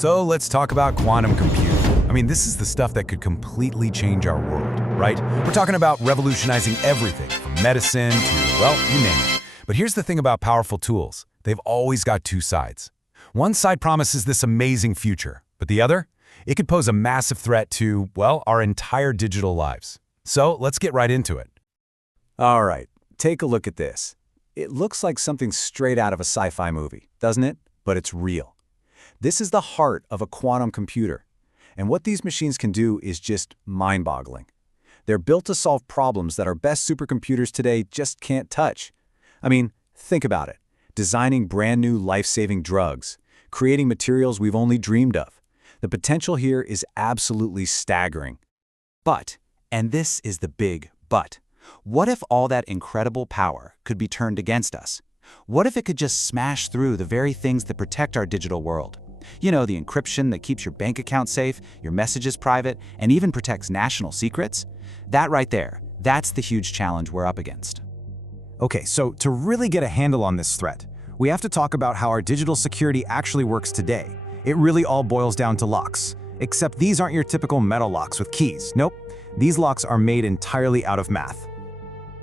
So let's talk about quantum computing. I mean, this is the stuff that could completely change our world, right? We're talking about revolutionizing everything from medicine to, well, you name it. But here's the thing about powerful tools. They've always got two sides. One side promises this amazing future, but the other? It could pose a massive threat to, well, our entire digital lives. So let's get right into it. All right, take a look at this. It looks like something straight out of a sci-fi movie, doesn't it? But it's real. This is the heart of a quantum computer. And what these machines can do is just mind-boggling. They're built to solve problems that our best supercomputers today just can't touch. I mean, think about it. Designing brand new life-saving drugs, creating materials we've only dreamed of. The potential here is absolutely staggering. But, and this is the big but, what if all that incredible power could be turned against us? What if it could just smash through the very things that protect our digital world? You know, the encryption that keeps your bank account safe, your messages private, and even protects national secrets? That right there, that's the huge challenge we're up against. Okay, so to really get a handle on this threat, we have to talk about how our digital security actually works today. It really all boils down to locks. Except these aren't your typical metal locks with keys. Nope, these locks are made entirely out of math.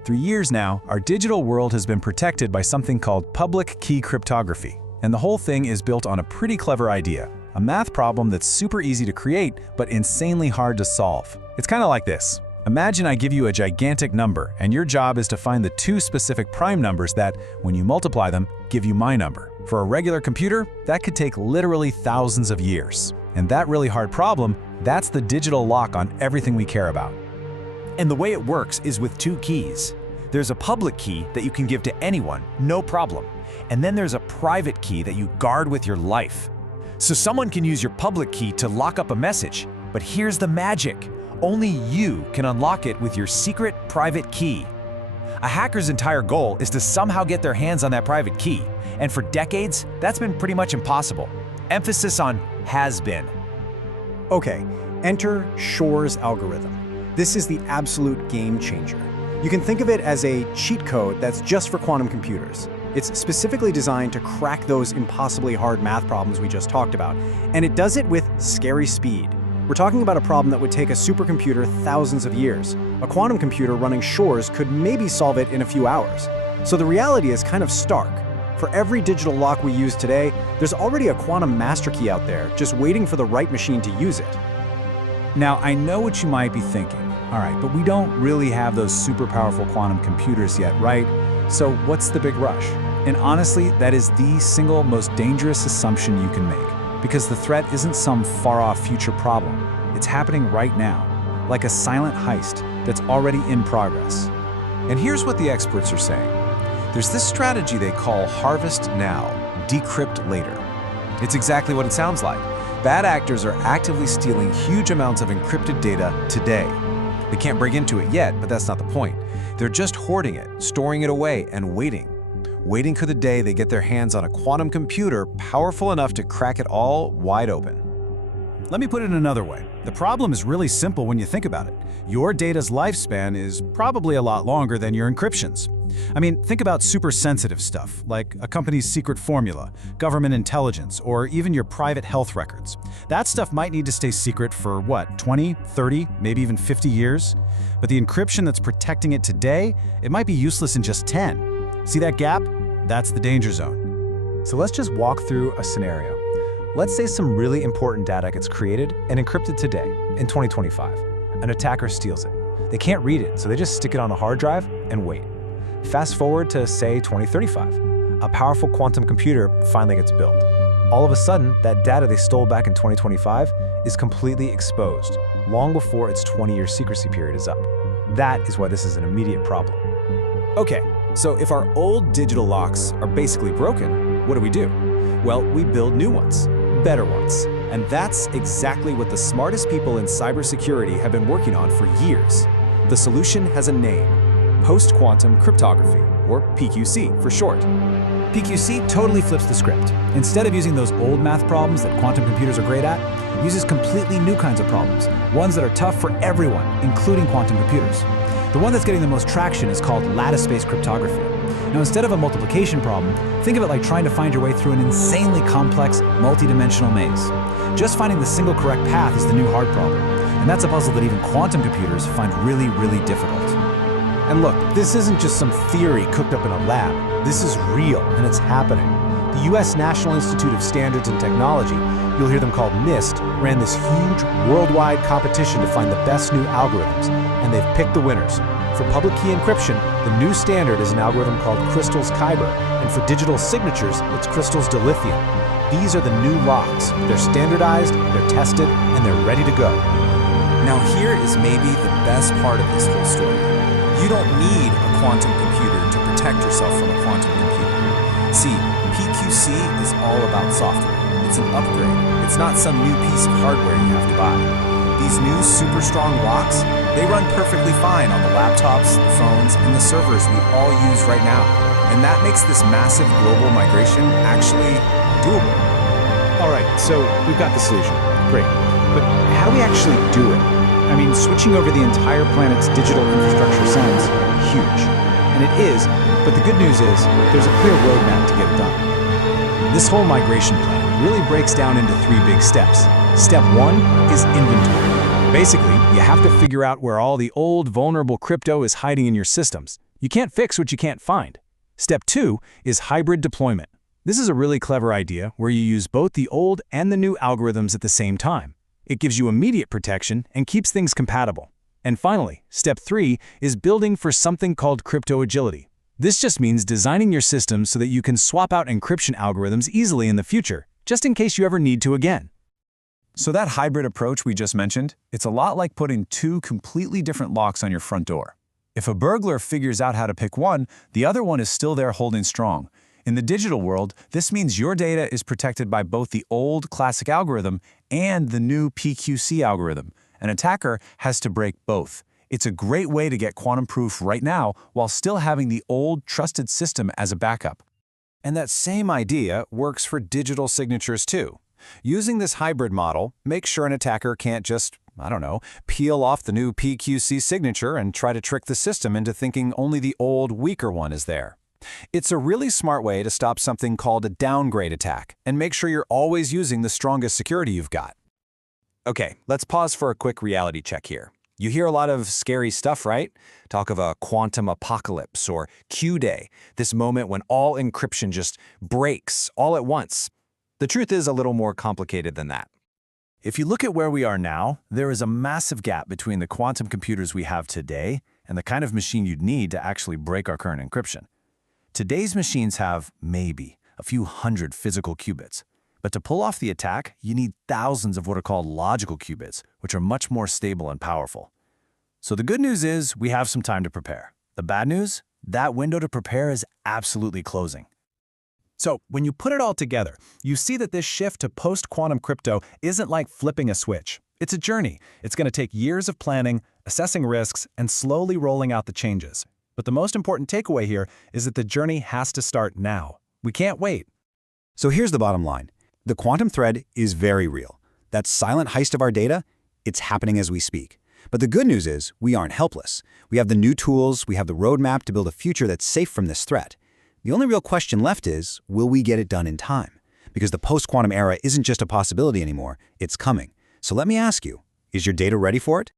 For years now, our digital world has been protected by something called public key cryptography. And the whole thing is built on a pretty clever idea, a math problem that's super easy to create, but insanely hard to solve. It's kind of like this. Imagine I give you a gigantic number, and your job is to find the two specific prime numbers that, when you multiply them, give you my number. For a regular computer, that could take literally thousands of years. And that really hard problem, that's the digital lock on everything we care about. And the way it works is with two keys. There's a public key that you can give to anyone, no problem. And then there's a private key that you guard with your life. So someone can use your public key to lock up a message, but here's the magic. Only you can unlock it with your secret private key. A hacker's entire goal is to somehow get their hands on that private key, and for decades, that's been pretty much impossible. Emphasis on has been. Okay, enter Shor's algorithm. This is the absolute game changer. You can think of it as a cheat code that's just for quantum computers. It's specifically designed to crack those impossibly hard math problems we just talked about, and it does it with scary speed. We're talking about a problem that would take a supercomputer thousands of years. A quantum computer running Shor's could maybe solve it in a few hours. So the reality is kind of stark. For every digital lock we use today, there's already a quantum master key out there, just waiting for the right machine to use it. Now, I know what you might be thinking. All right, but we don't really have those super powerful quantum computers yet, right? So what's the big rush? And honestly, that is the single most dangerous assumption you can make, because the threat isn't some far-off future problem. It's happening right now, like a silent heist that's already in progress. And here's what the experts are saying. There's this strategy they call harvest now, decrypt later. It's exactly what it sounds like. Bad actors are actively stealing huge amounts of encrypted data today. They can't break into it yet, but that's not the point. They're just hoarding it, storing it away, and waiting for the day they get their hands on a quantum computer powerful enough to crack it all wide open. Let me put it another way. The problem is really simple when you think about it. Your data's lifespan is probably a lot longer than your encryption's. I mean, think about super sensitive stuff, like a company's secret formula, government intelligence, or even your private health records. That stuff might need to stay secret for, what, 20, 30, maybe even 50 years? But the encryption that's protecting it today, it might be useless in just 10. See that gap? That's the danger zone. So let's just walk through a scenario. Let's say some really important data gets created and encrypted today, in 2025. An attacker steals it. They can't read it, so they just stick it on a hard drive and wait. Fast forward to, say, 2035. A powerful quantum computer finally gets built. All of a sudden, that data they stole back in 2025 is completely exposed, long before its 20-year secrecy period is up. That is why this is an immediate problem. Okay, so if our old digital locks are basically broken, what do we do? Well, we build new ones, better ones. And that's exactly what the smartest people in cybersecurity have been working on for years. The solution has a name: Post-Quantum Cryptography, or PQC for short. PQC totally flips the script. Instead of using those old math problems that quantum computers are great at, it uses completely new kinds of problems, ones that are tough for everyone, including quantum computers. The one that's getting the most traction is called Lattice-Based cryptography. Now, instead of a multiplication problem, think of it like trying to find your way through an insanely complex, multi-dimensional maze. Just finding the single correct path is the new hard problem. And that's a puzzle that even quantum computers find really, really difficult. And look, this isn't just some theory cooked up in a lab. This is real, and it's happening. The U.S. National Institute of Standards and Technology, you'll hear them called NIST, ran this huge worldwide competition to find the best new algorithms, and they've picked the winners. For public key encryption, the new standard is an algorithm called Crystal's Kyber, and for digital signatures, it's Crystal's dilithium. These are the new locks. They're standardized, they're tested, and they're ready to go. Now here is maybe the best part of this whole story. You don't need a quantum computer to protect yourself from a quantum computer. See, PQC is all about software. It's an upgrade. It's not some new piece of hardware you have to buy. These new super strong locks, they run perfectly fine on the laptops, the phones, and the servers we all use right now. And that makes this massive global migration actually doable. All right, so we've got the solution. Great. But how do we actually do it? I mean, switching over the entire planet's digital infrastructure sounds huge. And it is, but the good news is there's a clear roadmap to get it done. This whole migration plan really breaks down into 3 big steps. Step 1 is inventory. Basically, you have to figure out where all the old, vulnerable crypto is hiding in your systems. You can't fix what you can't find. Step 2 is hybrid deployment. This is a really clever idea where you use both the old and the new algorithms at the same time. It gives you immediate protection and keeps things compatible. And finally, step 3 is building for something called crypto agility. This just means designing your system so that you can swap out encryption algorithms easily in the future, just in case you ever need to again. So that hybrid approach we just mentioned, it's a lot like putting 2 completely different locks on your front door. If a burglar figures out how to pick one, the other one is still there holding strong. In the digital world, this means your data is protected by both the old classic algorithm and the new PQC algorithm. An attacker has to break both. It's a great way to get quantum proof right now while still having the old trusted system as a backup. And that same idea works for digital signatures too. Using this hybrid model, make sure an attacker can't just, peel off the new PQC signature and try to trick the system into thinking only the old, weaker one is there. It's a really smart way to stop something called a downgrade attack and make sure you're always using the strongest security you've got. Okay, let's pause for a quick reality check here. You hear a lot of scary stuff, right? Talk of a quantum apocalypse or Q-Day, this moment when all encryption just breaks all at once. The truth is a little more complicated than that. If you look at where we are now, there is a massive gap between the quantum computers we have today and the kind of machine you'd need to actually break our current encryption. Today's machines have, maybe, a few hundred physical qubits. But to pull off the attack, you need thousands of what are called logical qubits, which are much more stable and powerful. So the good news is we have some time to prepare. The bad news? That window to prepare is absolutely closing. So when you put it all together, you see that this shift to post-quantum crypto isn't like flipping a switch. It's a journey. It's going to take years of planning, assessing risks, and slowly rolling out the changes. But the most important takeaway here is that the journey has to start now. We can't wait. So here's the bottom line. The quantum threat is very real. That silent heist of our data, it's happening as we speak. But the good news is we aren't helpless. We have the new tools, we have the roadmap to build a future that's safe from this threat. The only real question left is, will we get it done in time? Because the post-quantum era isn't just a possibility anymore, it's coming. So let me ask you, is your data ready for it?